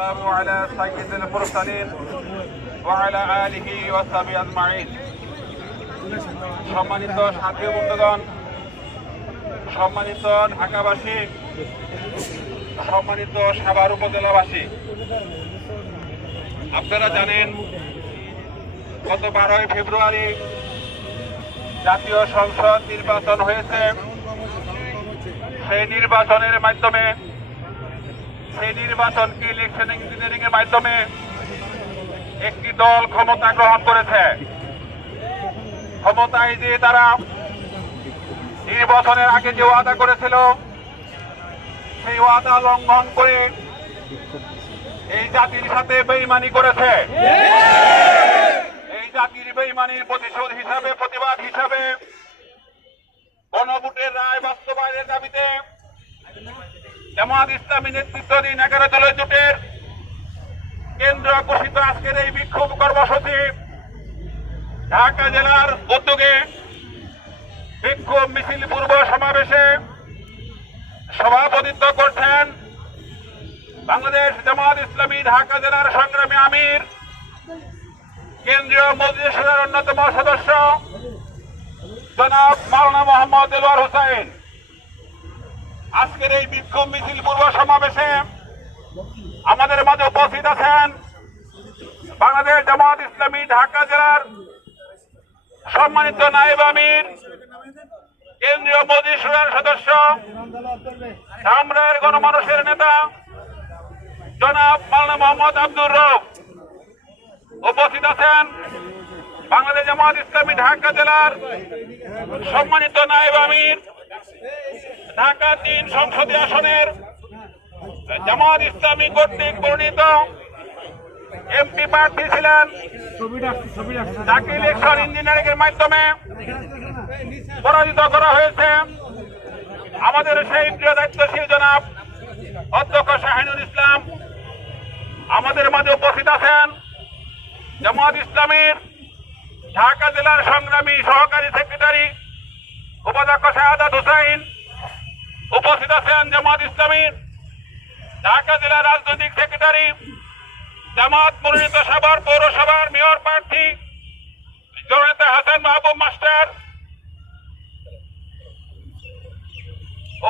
والسلام على سيد المرسلين وعلى آله وصحبه أجمعين। সম্মানিত সাথী বন্ধুগণ, সম্মানিত ঢাকাবাসী, সম্মানিত সাভার উপজেলাবাসী, আপনারা জানেন গত 12 ফেব্রুয়ারি জাতীয় সংসদ নির্বাচন হয়েছে। সেই নির্বাচনের মাধ্যমে, সেই নির্বাচনকে ইলেকশন ইঞ্জিনিয়ারিং এর মাধ্যমে একটি দল ক্ষমতা গ্রহণ করেছে। ক্ষমতায় যে তারা নির্বাচনের আগে যে ওয়াদা করেছিল, সেই ওয়াদা লঙ্ঘন করে এই জাতির সাথে বেইমানি করেছে। এই জাতির বেইমানির প্রতিশোধ হিসাবে, প্রতিবাদ হিসাবে গণভোটের রায় বাস্তবায়নের দাবিতে জামাত ইসলামী নেতৃত্বাধীন 11 দলের জোটের কেন্দ্র ঘোষিত আজকের এই বিক্ষোভ কর্মসূচি ঢাকা জেলার উদ্যোগে বিক্ষোভ মিছিল পূর্ব সমাবেশে সভাপতিত্ব করছেন বাংলাদেশ জামাত ইসলামী ঢাকা জেলার সংগ্রামী আমির, কেন্দ্রীয় মজলিসের অন্যতম সদস্য জনাব মাওলানা মোহাম্মদ দেলোয়ার হোসেন। আজকের এই বিক্ষোভ মিছিল পূর্ব সমাবেশে আমাদের মাঝে উপস্থিত আছেন বাংলাদেশ জামাত ইসলামী ঢাকা জেলার সম্মানিত নায়েব আমির, কেন্দ্রীয় মজলিসের সদস্য, ধামরাইয়ের গণমানুষের নেতা জনাব মাওলানা মোহাম্মদ আব্দুর রউফ। উপস্থিত আছেন বাংলাদেশ জামাত ইসলামী ঢাকা জেলার সম্মানিত নায়েব আমির, ঢাকা 3 সংসদীয় আসনের জামাত ইসলামী কর্তৃক মনোনীত এমপি প্রার্থী ছিলেন, যাকে ইলেকশন ইঞ্জিনিয়ারিং এর মাধ্যমে পরাজিত করা হয়েছে আমাদের সেই প্রিয় দায়িত্বশীল জনাব অধ্যক্ষ শাহিনুল ইসলাম। আমাদের মাঝে উপস্থিত আছেন জামাত ইসলামীর ঢাকা জেলার সংগ্রামী সহকারী সেক্রেটারি উপাধ্যক্ষ শাহাদাত হুসাইন। উপস্থিত আছেন জামাত ইসলামীর ঢাকা জেলার রাজনৈতিক সেক্রেটারি, জামাত মনোনীত সাভার পৌরসভার মেয়র প্রার্থী জননেতা হাসান মাহবুব মাস্টার।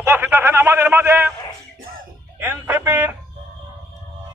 উপস্থিত আছেন আমাদের মাঝে এনসিপির